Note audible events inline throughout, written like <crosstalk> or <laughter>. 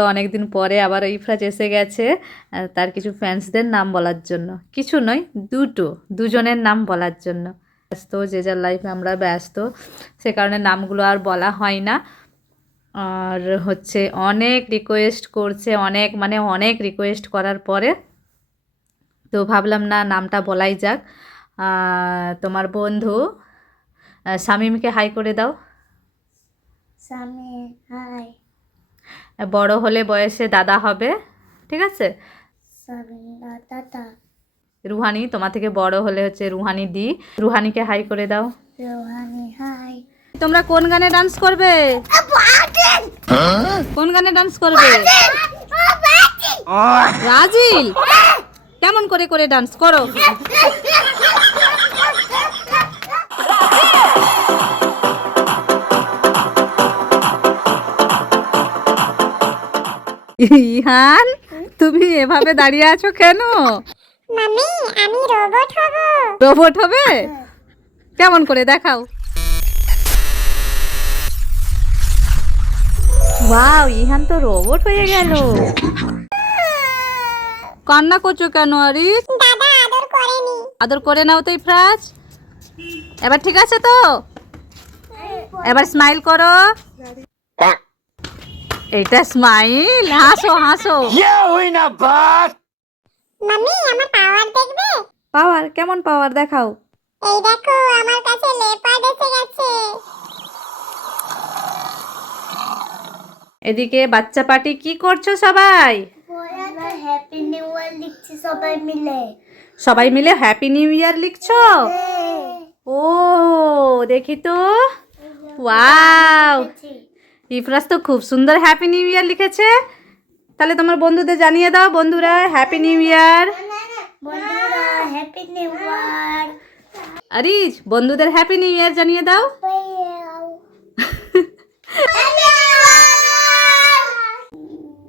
তো অনেকদিন পরে আবার ইফরাজ এসে গেছে তার কিছু ফ্যান্সদের নাম বলার জন্য। কিছু নয়, দুটো, দুজনের নাম বলার জন্য। ব্যস্ত, যে যার লাইফে আমরা ব্যস্ত, সে কারণে নামগুলো আর বলা হয় না। আর হচ্ছে অনেক রিকোয়েস্ট করছে, অনেক মানে অনেক রিকোয়েস্ট করার পরে। তো ভাবলাম, না, নামটা বলাই যাক। তোমার বন্ধু শামীমকে হাই করে দাও। সামনে হাই বড় হলে বয়সে দাদা হবে ঠিক আছে? রুহানি তোমার থেকে বড় হলে হচ্ছে রুহানি দি। রুহানিকে হাই করে দাও। রোহানি হাই তোমরা কোন গানে ডান্স করবে? কোন গানে ডান্স করবে? রাজিল! কেমন করে করে ডান্স করো? <laughs> ইহান তুমি এভাবে দাঁড়িয়ে আছো কেন? মামি আমি রোবট হব। রোবট হবে? কেমন করে দেখাও। ওয়াও ইহান তো রোবট হয়ে গেল। কান্না করছ কেন আরিস দাদা আদর করেনি। আদর করে নাও তো ইফরাজ এবার ঠিক আছে তো? এবার স্মাইল করো। এইটা স্মাইল হাসো হাসো। ইয়া হই না বাস মামি আমার পাওয়ার দেখবে? পাওয়ার কেমন পাওয়ার দেখাও। এই দেখো আমার কাছে লেপার্ড এসে গেছে। এদিকে বাচ্চা পার্টি কি করছ সবাই? হ্যাপি নিউ ইয়ার লিখছি সবাই মিলে। সবাই মিলে হ্যাপি নিউ ইয়ার লিখছো? ও দেখি তো। ওয়াও ইফরাজ তো খুব সুন্দর হ্যাপি নিউ ইয়ার লিখেছে। তাহলে তোমার বন্ধুদের জানিয়ে দাও, বন্ধুরা হ্যাপি নিউ ইয়ার আরিজ, বন্ধুদের হ্যাপি নিউ ইয়ার জানিয়ে দাও।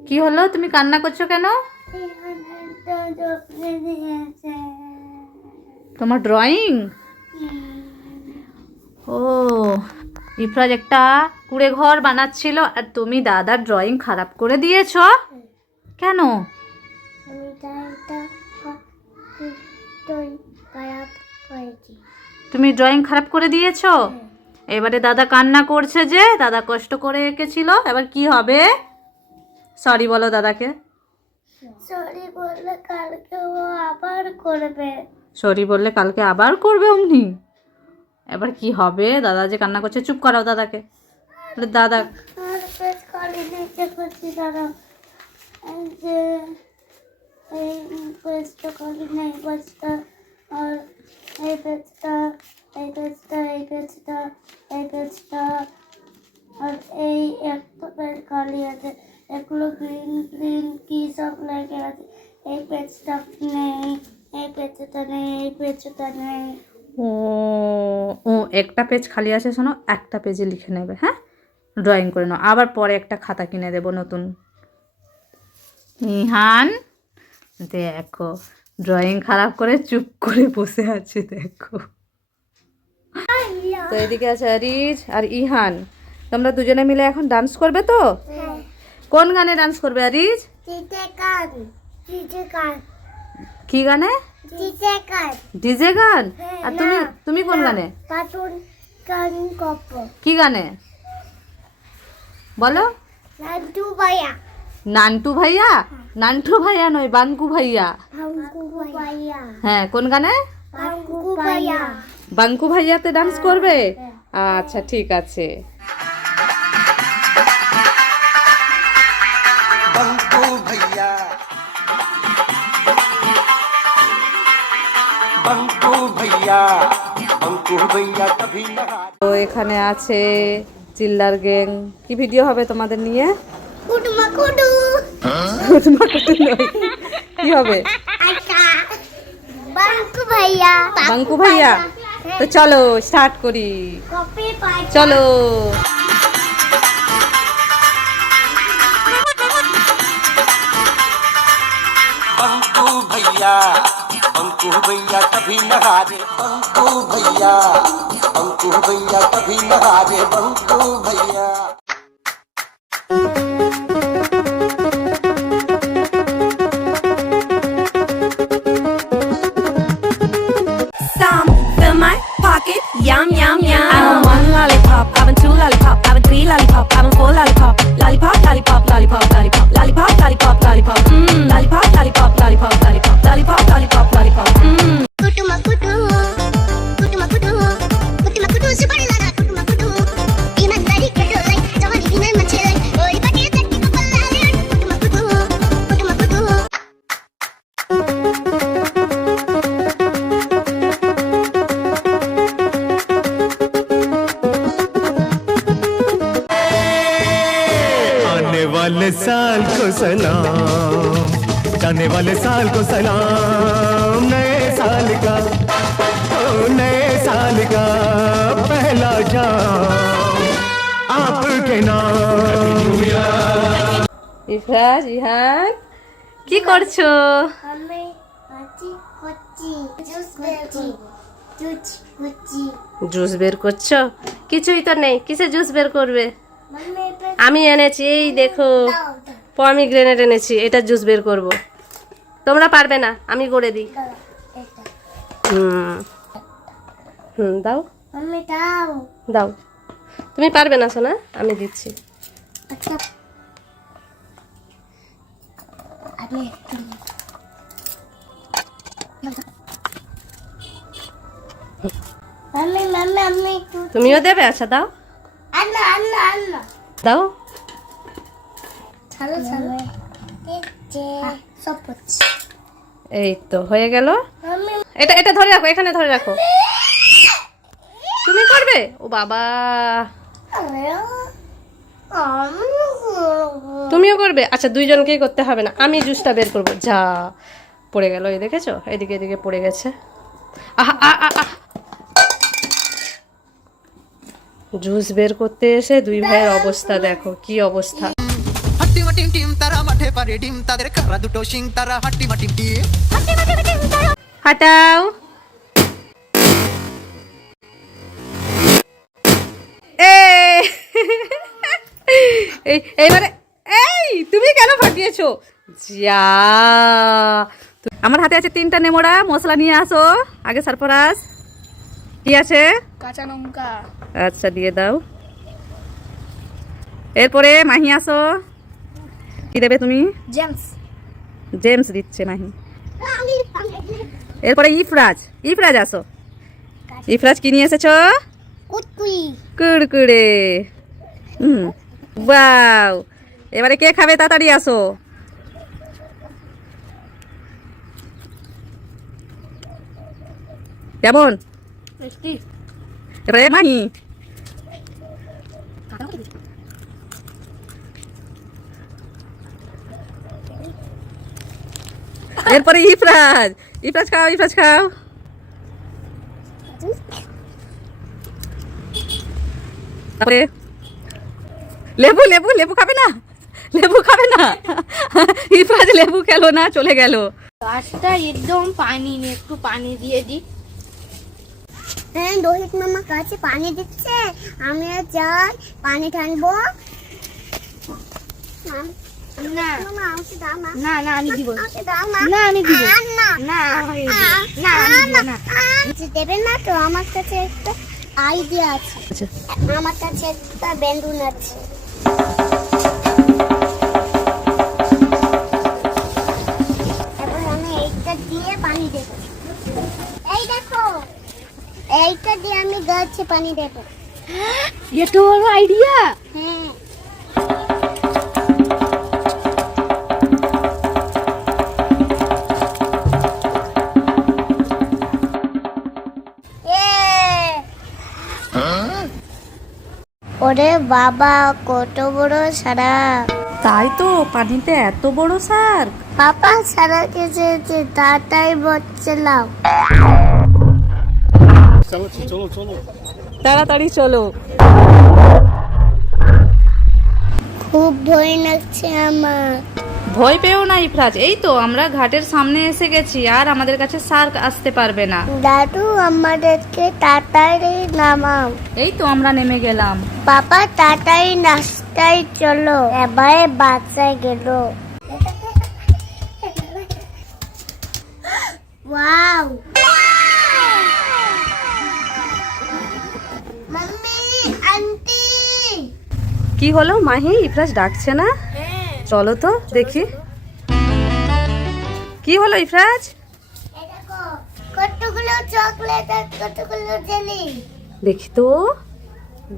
কি হলো? তুমি কান্না করছ কেন? তোমার ড্রয়িং ও। ইফরাজ একটা কুড়ে ঘর বানাচ্ছিল আর তুমি দাদার ড্রয়িং খারাপ করে দিয়েছ। কেন? তুমি ড্রয়িং খারাপ করে দিয়েছ? এবারে দাদা কান্না করছে যে দাদা কষ্ট করে এঁকেছিল এবার কি হবে? সরি বলো দাদাকে। সরি বললে কালকে ও আবার করবে। সরি বললে কালকে আবার করবে অমনি? এবার কি হবে? দাদা যে কান্না করছে, চুপ করাও দাদাকে। দাদা। এই পেজটা এই পেজটা এই এই আর এই আছে এগুলো গ্রিন গ্রিন সব আছে এই পেজটা নেই, এই পেজটা নেই, এই পেজটা নেই। ও ও একটা পেজ খালি আছে শোনো একটা পেজে লিখে নেবে হ্যাঁ? ড্রয়িং করে নাও। আবার পরে একটা খাতা কিনে দেবো নতুন। ইহান দেখো ড্রয়িং খারাপ করে চুপ করে বসে আছে দেখো। তো এদিকে আছে আরিজ আর ইহান। তোমরা দুজনে মিলে এখন ডান্স করবে তো? হ্যাঁ। কোন গানে ডান্স করবে আরিজ? কি গানে? ডিজে গান। হ্যাঁ, আর তুমি? তুমি কোন গানে? কার্টুন কান কপ কি গানে? বলো। লাড্ডু ভাইয়া। নান্টু ভাইয়া? নান্টু ভাইয়া নয় বাঙ্কু ভাইয়া। হ্যাঁ কোন গানে? ভাঙ্কু ভাইয়া। বাঙ্কু ভাইয়াতে ডান্স করবে? আচ্ছা ঠিক আছে। বঙ্কু ভাইয়া তো এখানে আছে চিল্লার গ্যাং। কি ভিডিও হবে তোমাদের নিয়ে? কি হবে? বাঙ্কু ভাইয়া। তো চলো স্টার্ট করি। চলো। ভাইয়া अंकुर भैया कभी न हारे। अंकुर भैया अंकुर भैया कभी न हारे। अंकुर भैया। का ओ नए साल का पहला जाम आपके नाम ইফরাজ ইহান কি করছো আমি আছি কচ্চি জুস করছি জুস করছি জুস বের করছো কিছুই তো নেই কিসে জুস বের করবে মাম্মি এটা আমি এনেছি এই দেখো দাও দাও পমি গ্রেনেড এনেছি এটা জুস বের করব তোমরা পারবে না আমি করে দিই দাও এটা হুম হুম দাও। মাম্মি দাও। দাও। তুমি পারবে না সোনা। আমি দিচ্ছি। আচ্ছা। আমি আমি তুমিও দেবে? আচ্ছা দাও। আন্না আন্না দাও। ছাড়ো ছাড়ো। এই তো হয়ে গেল। এটা এটা ধরে রাখো এখানে ধরে রাখো। তুমি করবে? ও বাবা। তুমিও করবে? আচ্ছা দুইজনকেই করতে হবে না। আমি জুসটা বের করব। যা পড়ে গেল এই দেখেছ? এদিকে এদিকে পড়ে গেছে। আহা আ আ আ। জুস বের করতে এসে দুই ভাইয়ের অবস্থা দেখো কি অবস্থা। হাট্টি মাটিম টিম তারা মাঠে পারে ডিম। তাদের কারা দুটো সিং তারা হাট্টি মাটিম টিম হাটাও। এইবারে এই তুমি কেন ফাটিয়েছো? যা। আমার হাতে আছে তিনটা নেমোড়া মশলা নিয়ে আসো। আগে সরফরাজ। কি আছে? কাঁচা লঙ্কা। আচ্ছা দিয়ে দাও। এরপরে মাহি আসো। কি দেবে তুমি? জেমস। জেমস দিচ্ছে মাহি। এরপরে ইফরাজ ইফরাজ আসো। ইফরাজ কি নিয়ে এসেছ? কুড়কুড়ে। হুম। বাউ এবারে কে খাবে? তাড়াতাড়ি আসো। কেমন? এবারে মাহি এরপরে ইফরাজ ইফরাজ খাও ইফরাজ খাও। তারপরে লেবু লেবু লেবু খাবে না? লেবু খাবে না? ইফরাজ লেবু খেলো না চলে গেল। গাছটা একদম পানি নিয়ে একটু পানি দিয়ে দিই হ্যাঁ রোহিত মামা কাছে পানি দিচ্ছে আমি যাই পানি টানবো। না। না আমি দিব। না আমি দিব। না। না না না। তো আমার কাছে একটা আইডিয়া আছে। আচ্ছা। আমার কাছে একটা বেলুন আছে। এবার আমি এইটা দিয়ে পানি দেব। এই দেখো এইটা দিয়ে আমি গাছে পানি দেব। <gasps> এটা বড় আইডিয়া হ্যাঁ। ওরে বাবা কত বড় সারা। তাই তো পানিতে এত বড় সার। পাপা সারা কেসেছে তাড়াতাড়ি বলছিলাম চলো চলো চলো। তাড়াতাড়ি চলো। খুব ভয় লাগছে আমার। ভয় পেও না ইফরাজ এই তো আমরা ঘাটের সামনে এসে গেছি আর আমাদের কাছে সার্ক আসতে পারবে না। দাদু আমাদেরকে তাড়াতাড়ি নামাও। এই তো আমরা নেমে গেলাম। বাবা তাড়াতাড়ি রাস্তায় চলো এবারে বাচ্চায় গেল। <laughs> ওয়াও। কি হলো? মাহি ইফরাজ ডাকছে না? চলো তো দেখি। কি হলো ইফরাজ? কতগুলো চকলেট আর কতগুলো জেলি দেখি তো।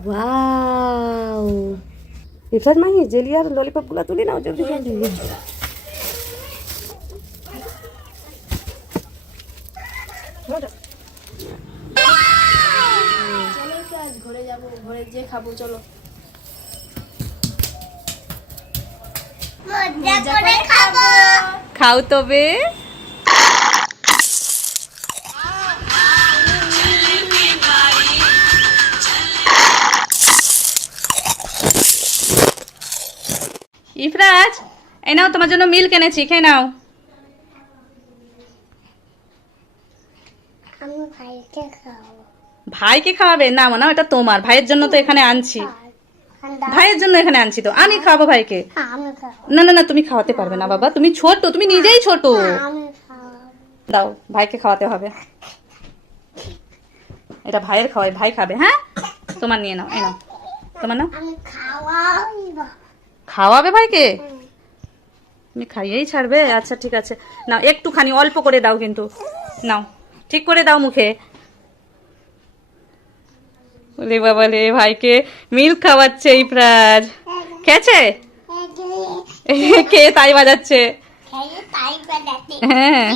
ওয়াও ইফরাজ মাহি জেলি আর ললিপপগুলা তুলি নাও জলদি জলদি। মজা খাও তবে। ইফরাজ এই নাও তোমার জন্য মিল্ক এনেছি খেয়ে নাও। ভাইকে খাওয়াবে। না মনে এটা তোমার ভাইয়ের জন্য তো এখানে আনছি। ঠান্ডা ভাইয়ের জন্য এখানে আনছি তো। আমি খাব ভাইকে। না না না তুমি খাওয়াতে পারবে না বাবা। তুমি ছোট তুমি নিজেই ছোট দাও ভাইকে খাওয়াতে হবে। এটা ভাইয়ের খাওয়াই ভাই খাবে হ্যাঁ? তোমার নিয়ে নাও এই নাও। তোমার নাও। খাওয়াবে ভাইকে? তুমি খাইয়েই ছাড়বে? আচ্ছা ঠিক আছে। নাও একটুখানি অল্প করে দাও কিন্তু। নাও ঠিক করে দাও মুখে। রে বাবা রে ভাইকে মিল্ক খাওয়াচ্ছে ইফরাজ খেয়েছে? এগুলি কে তাই বাজাচ্ছে? হ্যাঁ।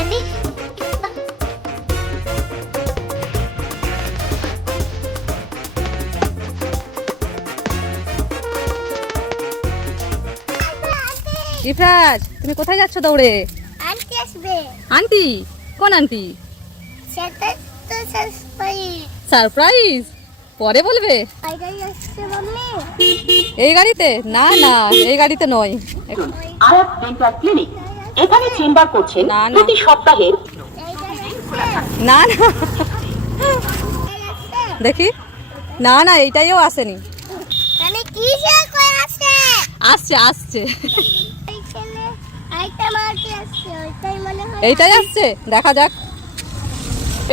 আমি ইফরাজ তুমি কোথায় যাচ্ছ দৌড়ে? আন্টি কোন আন্টি? সারপ্রাইজ পরে বলবে। এই গাড়িতে? না না এই গাড়িতে নয়। আয়াত ডেন্টাল ক্লিনিক এখানে চেম্বার করছেন না, না। প্রতি সপ্তাহে। না না। দেখি। না না এইটাইও আসেনি। মানে কি সে কই আসছে আসছে আসছে এইখানে আইটা মারতে আসছে ওইটাই মনে হয় এইটাই আসছে, দেখা যাক।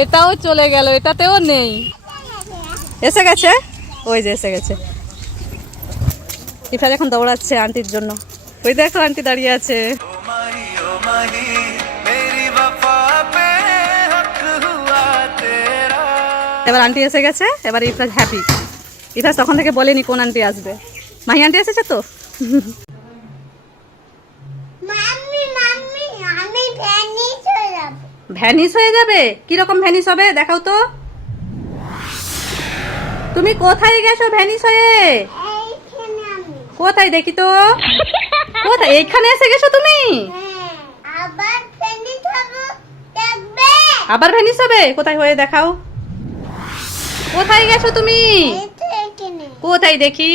এটাও চলে গেল, এটাতেও নেই। এসে গেছে? ওই যে এসে গেছে। ইফার এখন দৌড়াচ্ছে আন্টির জন্য। ওই দেখো আন্টি দাঁড়িয়ে আছে। এবার আন্টি এসে গেছে, এবার ইফরাজ হ্যাপি ইফরাজ তখন থেকে বলেনি কোন আন্টি আসবে। মাহি আন্টি এসেছে তো মাম্মি মাম্মি আমি ভ্যানি চলে যাব ভ্যানিস হয়ে যাবে? কি রকম ভ্যানিস হবে? দেখাও তো। তুমি কোথায় গেছো ভ্যানিস হয়ে? কোথায় দেখি তো। কোথায়? এইখানে এসে গেছো তুমি? আবার ভ্যানিস হবে? কোথায় হয়ে দেখাও। কোথায় গেছো তুমি? কোথায় দেখি?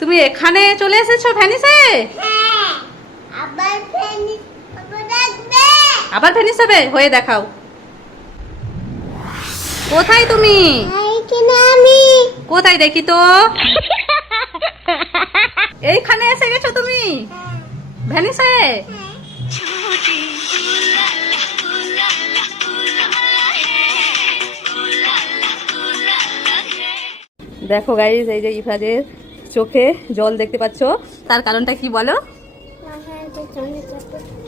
তুমি এখানে চলে এসেছ ভ্যানিসে আবার ভ্যানিস হবে? হয়ে দেখাও। কোথায় তুমি? কোথায় দেখি তো? এইখানে এসে গেছো তুমি? ভ্যানিস হয়ে? দেখো গাইজ এই যে ইফরাজের চোখে জল দেখতে পাচ্ছো। তার কারণটা কি বলো?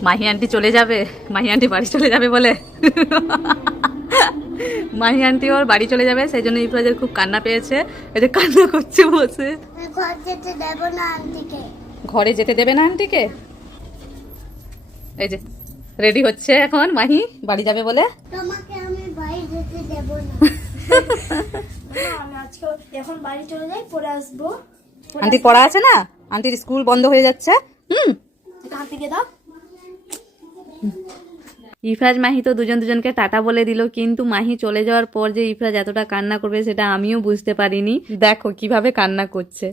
মাহি আন্টি চলে যাবে। মাহি আন্টি বাড়ি চলে যাবে বলে। মাহি আন্টি ওর বাড়ি চলে যাবে সেই জন্য ইফরাজের খুব কান্না পেয়েছে। এই যে কান্না করছে বসে। ঘর যেতে দেবো না আন্টিকে? ঘরে যেতে দেবে না আন্টিকে এই যে রেডি হচ্ছে এখন মাহি বাড়ি যাবে বলে। তোমাকে আমি বাড়ি যেতে দেবো না। আমি আজকে এখন বাড়ি চলে যাই পরে আসব। আন্টি পড়া আছে না? আন্টির স্কুল বন্ধ হয়ে যাচ্ছে। হুম? হাত থেকে দাও ইফরাজ মাহি তো দুজন দুজনকে টাটা বলে দিল কিন্তু মাহি চলে যাওয়ার পর যে ইফরাজ এতটা কান্না করবে সেটা আমিও বুঝতে পারিনি। দেখো কীভাবে কান্না করছে।